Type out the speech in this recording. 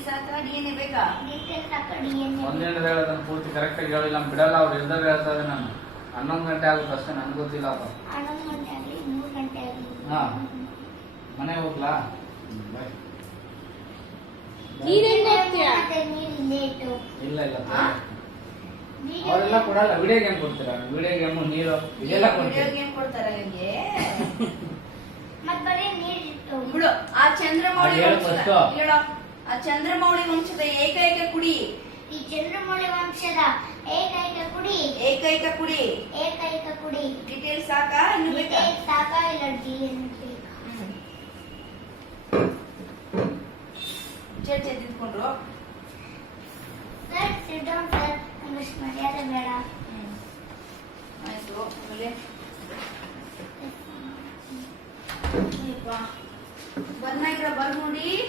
Details ಸಾಕ DNA ಬೇಕಾ? Details ಸಾಕ ಡಿಎನ್ಎ. ಒಂದೇನು ಹೇಳೋದನ್ನ ಪೂರ್ತಿ ಕರೆಕ್ಟ್ ಆಗಿ ಹೇಳಿಲ್ಲ ಬಿಡಲ್ಲ. ಅವ್ರು ಇಲ್ದಾಗ ಹೇಳ್ತಾರೆ. ನಾನು 11 ಗಂಟೆ ಆಗುತ್ತೆ ಅಷ್ಟೇ, ನನಗೆ ಗೊತ್ತಿಲ್ಲಪ್ಪ. 11 ಗಂಟೆ ಆಗಲಿ 3 ಗಂಟೆ ಆಗಲಿ. ಹಾ ಮನೆ ಹೋಗ್ಲಾ? ಬಾಯ್. ನೀರೇನ್ ಹೋಗ್ತೀರಾ? ನೀರು ಲೇಟು. ಇಲ್ಲ ಇಲ್ಲ ಅವರೆಲ್ಲ ಕೊಡಲ್ಲ. ವಿಡಿಯೋ ಗೇಮ್ ಕೊಡ್ತೀರಾ? ವಿಡಿಯೋ ಗೇಮು ನೀರು ಇದೆಲ್ಲ ವಿಡಿಯೋ ಕೊಡ್ತೀರಾ? ಗೇಮ್ ಕೊಡ್ತಾರ ನಿಮ್ಗೆ? ಮತ್ ಬರೀ ನೀರು ಇಟ್ಟು ಬಿಡು. ಆ ಚಂದ್ರಮೌಳಿ ಅದು ಹೇಳು ವಂಶದ first. ಹೇಳೋ. ಆ ಚಂದ್ರಮೌಳಿ ವಂಶದ ಏಕೈಕ ಕುಡಿ. ಈ ಚಂದ್ರಮೌಳಿ ವಂಶದ ಏಕೈಕ ಕುಡಿ. ಏಕೈಕ ಕುಡಿ. ಏಕೈಕ ಕುಡಿ. ಡೀಟೇಲ್ಸ್ ಸಾಕಾ ಇನ್ನು ಬೇಕಾ? ಡೀಟೇಲ್ಸ್ ಸಾಕ ಇಲ್ಲ ಡಿಎನ್ಎ ಬೇಕಾ? ಚರ್ಚೆ ತಿಳ್ಕೊಂಡ್ರು. Sir sit down sir. English ಮರ್ಯಾದೆ ಬೇಡ. ಆಯ್ತು. ಆಮೇಲೆ ಬರ್ನಾಗಿರ ಬರ್ ನೋಡಿ.